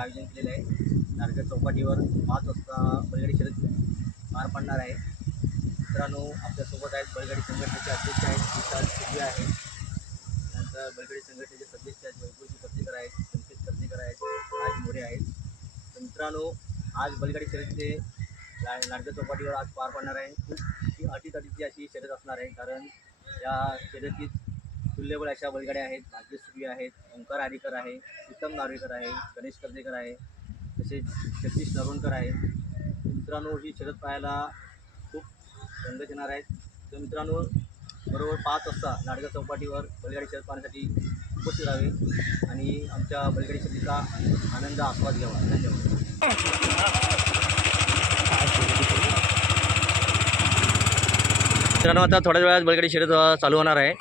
आयोजन केलेलं आहे लाडगर चौपाटीवर पाच वाजता बैलगाडी शर्यत पार पडणार आहे. मित्रांनो आपल्यासोबत आहेत बैलगाडी संघटनेचे अध्यक्ष आहेत विशाल सूर्य आहे नंतर बैलगाडी संघटनेचे सदस्य आहेत वैभवजी कर्जेकर आहेत संकेत कर्जेकर आहेत राज मोरे आहेत. तर मित्रांनो आज बैलगाडी शर्यतीचे ला चौपाटीवर आज पार पडणार आहे. ही अटीतटीची अशी शर्यत असणार आहे कारण या शर्यतीत तुल्यबळ अशा बैलगाड्या आहेत भाग्येश आहेत ओंकार आरेकर आहे उत्तम नार्वेकर आहे गणेश कर्जेकर आहे तसेच जगदीश नरोणकर आहे. मित्रांनो ही शरद पाहायला खूप रंगत येणार आहेत. तर मित्रांनो बरोबर पाच वाजता नाडगा चौपाटीवर बैलगाडी शरद पाहण्यासाठी उपस्थित राहावे आणि आमच्या बैलगाडी शर्यतीचा आनंद आस्वाद घ्यावा. धन्यवाद. मित्रांनो आता थोड्या वेळात बैलगाडी शर्यत चालू होणार आहे.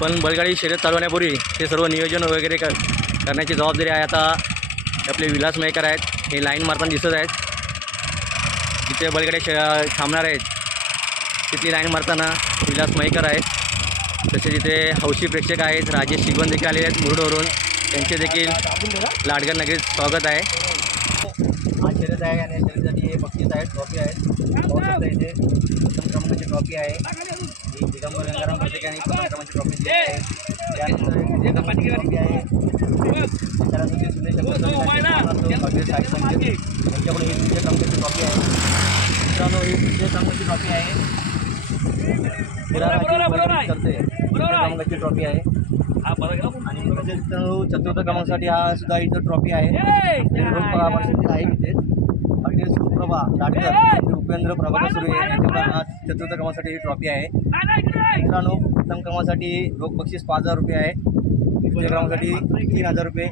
पण बैलगाडी शर्यत चालू होण्यापूर्वी हे सर्व नियोजन वगैरे कर करण्याची जबाबदारी आहे. आता आपले विलास मयकर आहेत. हे लाईन मारताना दिसत आहेत. जिथे बैलगाड्या श थांबणार आहेत तिथली लाईन मारताना विलास मयकर आहेत. तसेच इथे हौशी प्रेक्षक आहेत राजेश शिगवण देखील आलेले आहेत मुरुडवरून. त्यांचे देखील लाडगर नगरीत स्वागत आहे. हा शर्यत आहे आणि शर्यतीसाठी हे बक्षीस आहेत ट्रॉफी आहेत. इथे क्रमांकाची ट्रॉफी आहे ही दिगंबर गंगाराम कर्तिक यांनी प्रथम क्रमांकाची ट्रॉफी दिली आहे त्यानंतर एक क्रमांकाची ट्रॉफी आहे त्यानंतर सुनील भव्य साई संकेत यांच्याकडून ही तृतीय क्रमांकाची ट्रॉफी आहे मित्रांनो ही तृतीय क्रमांकाची ट्रॉफी आहे विराराची करते तृतीय क्रमांकाची ट्रॉफी आहे आणि तसेच मित्रांनो, चतुर्थ क्रमांकासाठी हा सुद्धा इथं ट्रॉफी आहे रोज परामर्शित आहे इथे अगदी सुप्रभा लाडकर श्री उपेंद्र प्रभाकर सुरे यांच्याकडे आज चतुर्थ क्रमांकासाठी ही ट्रॉफी आहे. मित्रांनो प्रथम क्रमांकासाठी रोख बक्षीस पाच हजार रुपये आहे. द्वितीय क्रमांकासाठी तीन हजार रुपये.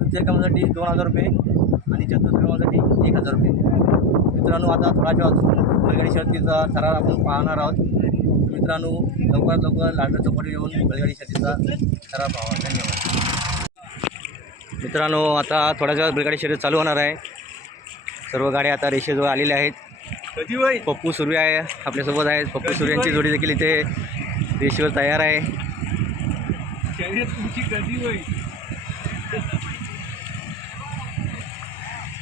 तृतीय क्रमांकासाठी दोन हजार रुपये आणि चतुर्थ क्रमांकासाठी एक हजार रुपये. मित्रांनो आता थोड्याच वेळात बैलगाडी शर्यतीचा थरार आपण पाहणार आहोत. मित्रांनो लवकरात लवकर लाडकर चौपाटी येऊन बैलगाडी शर्यतीचा थरार पाहावा. धन्यवाद. मित्रांनो आता थोड्याच वेळात बैलगाडी शर्यत चालू होणार आहे. सर्व गाड्या आता रेषेजवळ आलेल्या आहेत. पप्पू सूर्य आहे आपल्यासोबत आहेत. पप्पू सूर्यांची जोडी देखील इथे रेषेवर तयार आहे.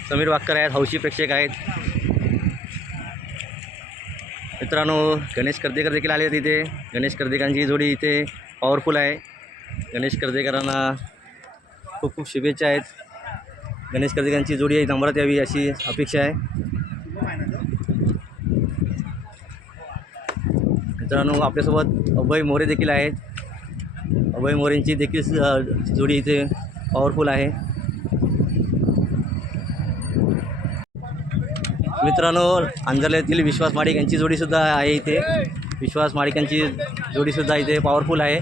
समीर वाक्कर आहेत हौशी प्रेक्षक आहेत. मित्रांनो गणेश कर्देकर देखील आले आहेत इथे. गणेश कर्देकरांची जोडी इथे पॉवरफुल आहे. गणेश कर्देकरांना खूप खूप शुभेच्छा आहेत. गणेश कर्देकरांची जोडी नंबरात यावी अशी अपेक्षा आहे. मित्रांनो आपल्यासोबत अभय मोरे देखील आहेत. अभय मोरेंची देखील जोडी इथे पॉवरफुल आहे. मित्रांनो अंजरल्यातील विश्वास माडिक यांची जोडीसुद्धा आहे इथे. विश्वास माडिक यांची जोडीसुद्धा इथे पॉवरफुल आहे.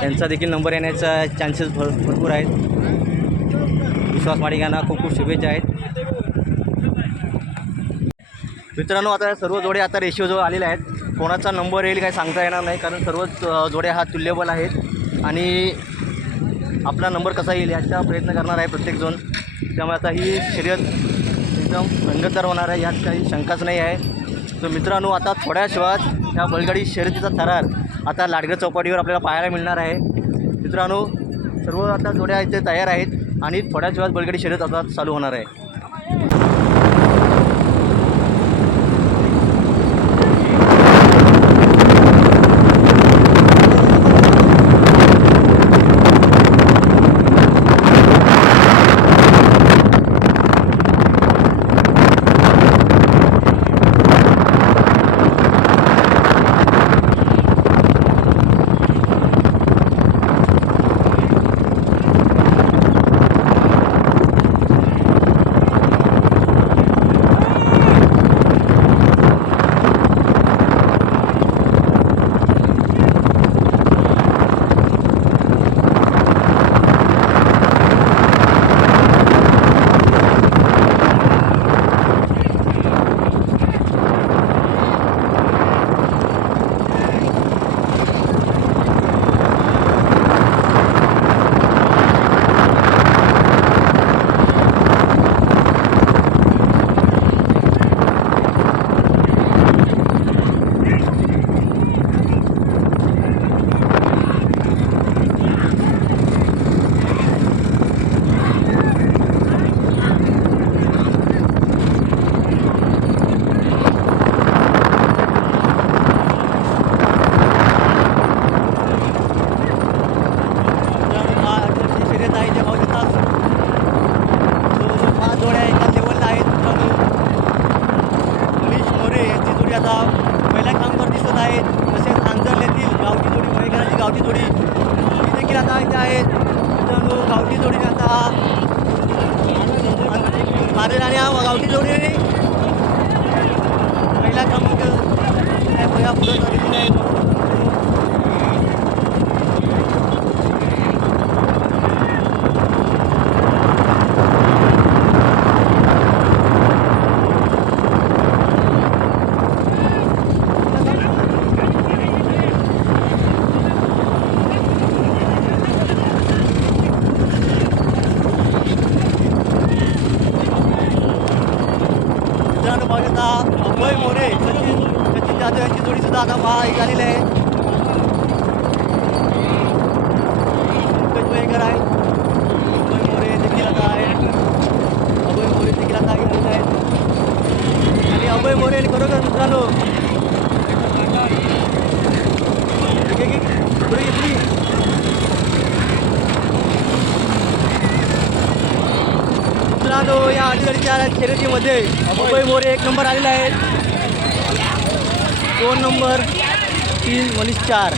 त्यांचा देखील नंबर येण्याचा चान्सेस भर भरपूर आहेत. विश्वास माडिक यांना खूप खूप शुभेच्छा आहेत. मित्रांनो आता सर्व जोड्या आता रेशिओजवळ आलेल्या आहेत. कोणाचा नंबर येईल काही सांगता येणार नाही कारण सर्वच जोड्या हा तुल्यबल आहेत. आणि आपला नंबर कसा येईल याचा प्रयत्न करणार आहे प्रत्येकजण. त्यामुळे आता ही शर्यत एकदम रंगतदार होणार आहे यात काही शंकाच नाही आहे. तर मित्रांनो आता थोड्याच वेळात ह्या बैलगाडी शर्यतीचा थरार आता लाडगर चौपाटीवर आपल्याला पाहायला मिळणार आहे. मित्रांनो सर्व आता जोड्या इथे तयार आहेत आणि थोड्याच वेळात बैलगाडी शर्यत आता चालू होणार आहे. सुद्धा आता महाग ही आहे पंकज मयेकर आहे अभय मोरे देखील आता आहे अभय मोरे देखील आता गेलेले आहेत. आणि अभय मोरे खरोखर मित्रांनो मित्रांनो या शर्यतीमध्ये अभय मोरे एक नंबर आलेला आहे दोन नंबर तीन मनीस चार.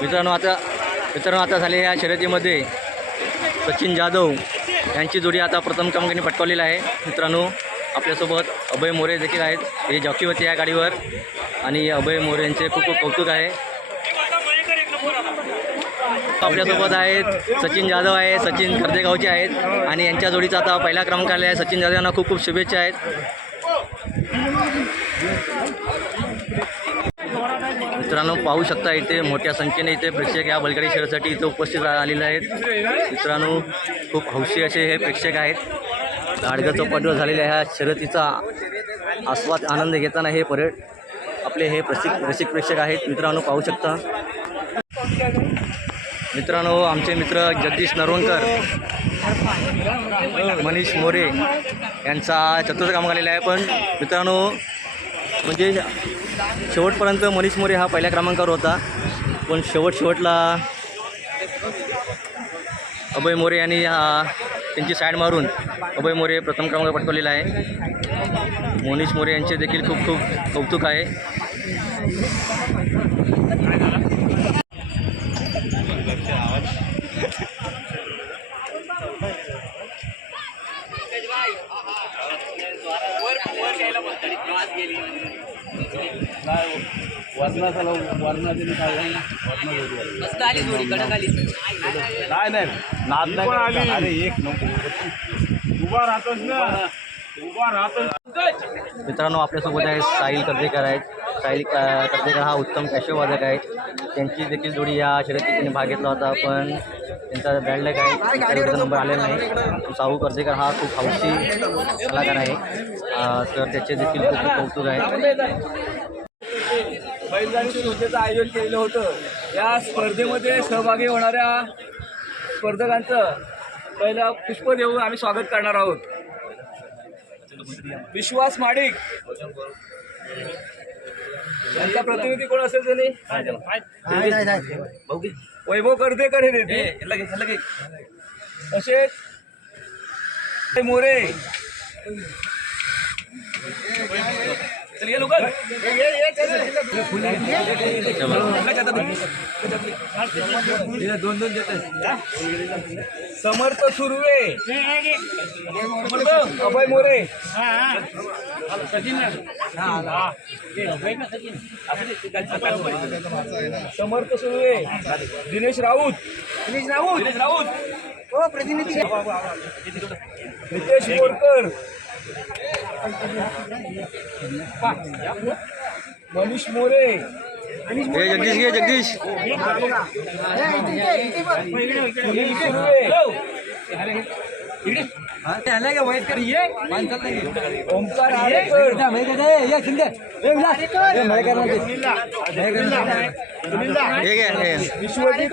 मित्रांनो आता मित्रांनो आता झाले या शर्यतीमध्ये सचिन जाधव यांची जोडी आता प्रथम क्रमांकाने पटकावलेली आहे. मित्रांनो आपल्यासोबत अभय मोरे देखील आहेत. हे जॉकी होते या गाडीवर आणि अभय मोरे यांचे खूप खूप कौतुक आहे. आपल्यासोबत आहेत सचिन जाधव आहे सचिन कर्देगावचे आहेत आणि यांच्या जोडीचा आता पहिला क्रमांक आला आहे. सचिन जाधव यांना खूप खूप शुभेच्छा आहेत. मित्रांनो पाहू शकता इथे मोठ्या संख्येने इथे प्रेक्षक या बलगाडी शहरासाठी इथे उपस्थित आलेले आहेत. मित्रांनो खूप हौशी असे हे प्रेक्षक आहेत. गाडगा चौपाटीवर झालेल्या ह्या शर्यतीचा आस्वाद आनंद घेताना हे परेड आपले हे प्रसिक रसिक प्रेक्षक आहेत. मित्रांनो पाहू शकता. मित्रांनो आमचे मित्र जगदीश नरवणकर मनीष मोरे यांचा चतुर्थ क्रमांक आलेला आहे. पण मित्रांनो म्हणजे शेवटपर्यंत मनीष मोरे हा पहिल्या क्रमांकावर होता. पण शेवट शेवटला अभय मोरे यांनी त्यांची साईड मारून अभय मोरे प्रथम क्रमांक पटकवलेला आहे. मनीष मोरे यांचे देखील खूप खूप कौतुक आहे. नाही नाही. नाद नाही करायचा. अरे एक नंबर उभा राहतोस ना. उभा राहतोस. मित्रांनो आपल्यासोबत आहे साहिल कर्देकर आहेत. साहिल क- कर्देकर हा उत्तम कॅशोवादक आहे. त्यांची देखील जोडी या शर्यतीत त्यांनी भाग घेतला होता पण त्यांचा बॅड लॅक आहे. नंबर आलेला नाही. साहू कर्देकर हा खूप हौशी कलाकार आहे. अं, तर त्याचे देखील खूप कौतुक आहे. बैलगाडी स्पर्धेचं आयोजन केलेलं होतं. या स्पर्धेमध्ये सहभागी होणाऱ्या स्पर्धकांचं पहिलं पुष्प देऊन आम्ही स्वागत करणार आहोत. विश्वास माडिक. यांचा प्रतिनिधी कोण असेल त्याने वैभव कर्देकर हे तसेच मोरे. चल ये लोक दोन दोन समर्थ सुर्वे अभय मोरे. समर्थ सुर्वे दिनेश राऊत. दिनेश राऊत? दिनेश राऊत. हो प्रतिनिधी. नितेश बोरकर. मनीष मोरे. जगदीश घे जगदीश. ओमकार आरेकर. विश्वजित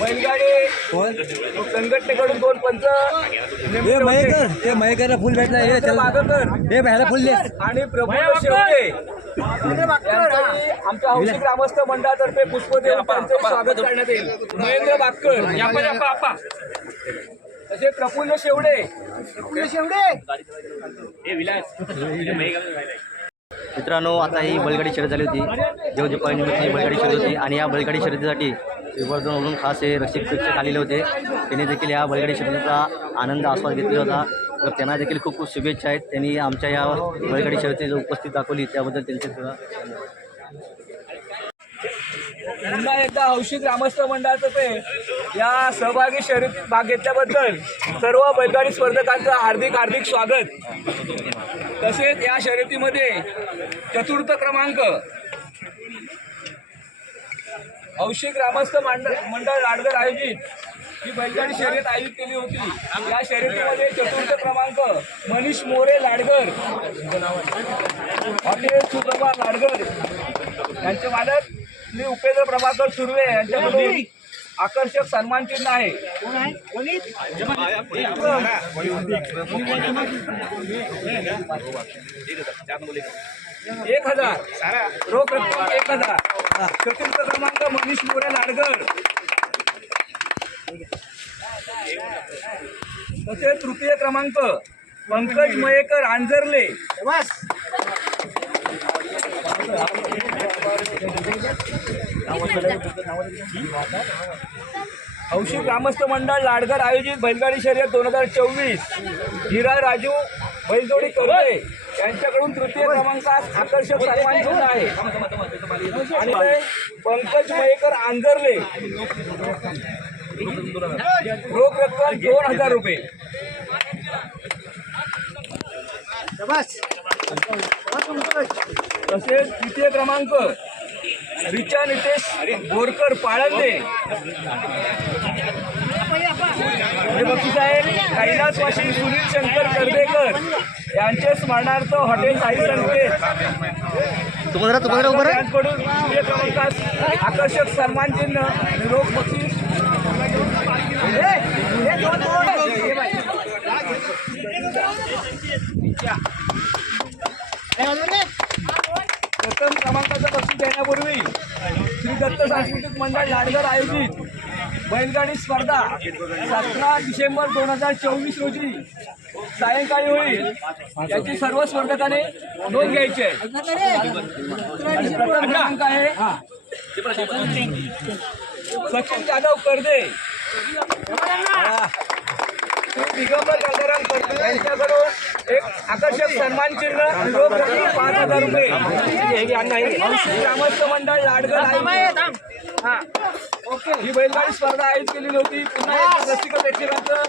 बैलगाडी संघटनेकडून दोन पंच. हे. मयेकर मयेकरला फुल भेटला. हे मागकर. हे भ्याला फुल दे. आणि प्रफुल्ल शेवटे. यांचंही आमच्या हौशी ग्रामस्थ मंडळातर्फे पुष्पदेव त्यांचे स्वागत करण्यात येईल. महेंद्र बागकर तसे प्रफुल्ल शेवडे. प्रफुल्ल शेवडे. मित्रांनो आता ही बैलगाडी शर्यत झाली होती. देवदीपाळी निमित्त ही बैलगाडी शर्यत होती आणि या बैलगाडी शर्यतीसाठी विवर्धनवरून खास हे रसिक प्रेक्षक आलेले होते. त्यांनी देखील या बैलगाडी शर्यतीचा आनंद आस्वाद घेतला होता. तर त्यांना देखील खूप खूप शुभेच्छा आहेत. त्यांनी आमच्या या बैलगाडी शर्यतीची उपस्थित दाखवली त्याबद्दल त्यांचे सुद्धा पुन्हा एकदा हौशी ग्रामस्थ मंडळातर्फे या सहभागी शर्यतीत भाग घेतल्याबद्दल सर्व बैलगाडी स्पर्धकांचं हार्दिक हार्दिक स्वागत. तसेच या शर्यतीमध्ये चतुर्थ क्रमांक हौशी ग्रामस्थ मंडळ मंडळ लाडगर आयोजित. ही बैलगाडी शर्यत आयोजित केली होती. या शर्यतीमध्ये चतुर्थ क्रमांक मनीष मोरे लाडगर हॉटेल सुप्रभा लाडगर यांचे मालक श्री उपेंद्र प्रभाकर सुर्वे. यांच्याकडून आकर्षक सन्मान चिन्ह आहे. एक हजार. रोख रक्कम एक हजार. चतुर्थ क्रमांक मनीष मोरे लाडगर तसेच तृतीय क्रमांक पंकज मयेकर आंजरले. हौशी ग्रामस्थ मंडळ लाडगर आयोजित बैलगाडी शर्यत दोन हजार चोवीस. हिरा राजू बैलजोडी करते यांच्याकडून तृतीय क्रमांकात आकर्षक सन्मान घेऊन आहे. आणि ते पंकज मयेकर आंजरले. रोख रक्कम दोन हजार रुपये. तसेच तृतीय क्रमांक रिचा नितेश बोरकर पाळंदे. हे बक्षीस आहे कैलासवासी सुनील शंकर कर्देकर यांचे स्मरणार्थ हॉटेल साई. यांकडून क्रमांकात आकर्षक सन्मान चिन्ह बक्षीस बाई. प्रथम क्रमांकाचं बक्षीस देण्यापूर्वी श्री दत्त सांस्कृतिक मंडळ लाडगर आयोजित बैलगाडी स्पर्धा सतरा डिसेंबर दोन हजार चोवीस रोजी सायंकाळी होईल याची सर्व स्पर्धकाने नोंद घ्यायची आहे. प्रथम क्रमांक आहे सचिन जाधव कर्दे दिगंबर गंगाराम कर्दे यांच्याकडून एक आकर्षक सन्मान चिन्ह रोख पाच हजार रुपये. ग्रामस्थ मंडळ लाडगड आयोजित हा. ओके. ही बैलगाडी स्पर्धा आयोजित केलेली होती. पुन्हा एकदा रसिक प्रेक्षकांचं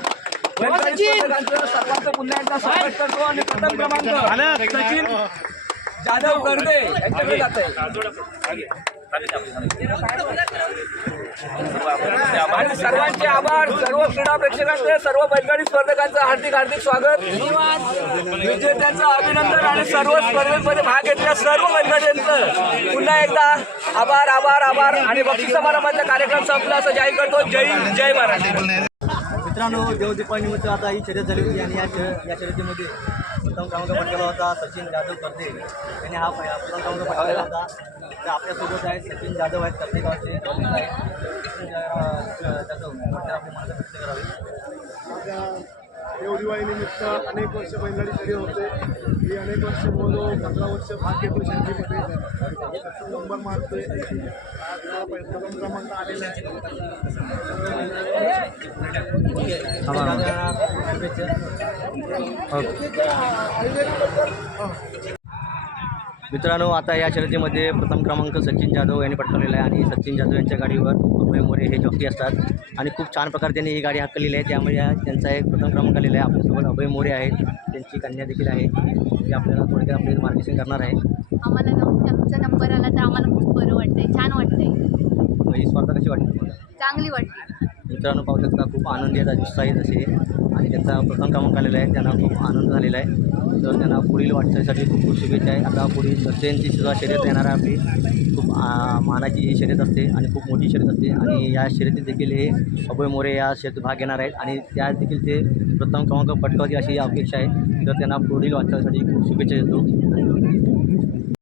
सर्वांचं पुन्हा एकदा स्वागत करतो आणि प्रथम क्रमांक सचिन! जाधव कर्दे यांच्याकडे जात. आहे आणि सर्वांचे आभार. सर्व क्रीडा प्रेक्षकांचे सर्व बैलगाडी स्पर्धकांचं हार्दिक हार्दिक स्वागत. विजेत्यांचं अभिनंदन आणि सर्व स्पर्धेमध्ये भाग घेतलेल्या सर्व बैलगाड्यांचं पुन्हा एकदा आभार आभार आभार. आणि बक्षीस समारंभाचा कार्यक्रम संपला असं जाहीर करतो. जय हिंद जय महाराष्ट्र. मित्रांनो देवदीपाळी निमित्त आता ही शर्यत झाली होती आणि या शर्य- या शर्यतीमध्ये प्रथम क्रमांक पटकावला होता सचिन जाधव करते. त्यांनी हा प्रथम क्रमांक पटकावला होता. तर आपल्यासोबत आहेत सचिन जाधव आहेत करते गावचे. सचिन जाधव आपण आपली माणसं व्यक्त करावी. देवदिवाळीनिमित्त अनेक वर्ष बैलगाडी शर्यत होते. मी अनेक वर्ष बोलो पंधरा वर्ष भाग घेतो शर्यतीमध्ये नंबर मारतोय प्रथम क्रमांक आलेला आहे. मित्रांनो आता या शर्यतीमध्ये प्रथम क्रमांक सचिन जाधव यांनी पटकावलेला आहे आणि सचिन जाधव यांच्या गाडीवर अभय मोरे हे जॉकी असतात. आणि खूप छान प्रकारे त्यांनी ही गाडी हाकलेली आहे. त्यामुळे त्यांचा एक प्रथम क्रमांक आलेला आहे. आपल्यासोबत अभय मोरे आहेत. त्यांची कन्या देखील आहे. ती आपल्याला थोडक्यात आपले मार्गदर्शन करणार आहे. आम्हाला आमचा नंबर आला तर आम्हाला खूप बरं वाटतंय. छान वाटतंय. ही स्पर्धा कशी वाटते तुम्हाला? चांगली वाटते मित्रांनो पाहू शकता खूप आनंदी आहेत उत्साहित असे. आणि त्यांचा प्रथम क्रमांक आलेला आहे त्यांना खूप आनंद झालेला आहे. तर त्यांना पुढील वाटचालीसाठी खूप खूप शुभेच्छा आहे. आता पुढील घरच्यांची सुद्धा शर्यत येणार आहे आपली. खूप मानाची ही शर्यत असते आणि खूप मोठी शर्यत असते. आणि या शर्यतीत देखील हे अभय मोरे या शर्यतीत भाग घेणार आहेत. आणि त्या देखील ते प्रथम क्रमांक पटकावतील अशी अपेक्षा आहे. तर त्यांना पुढील वाटचालीसाठी खूप शुभेच्छा देतो.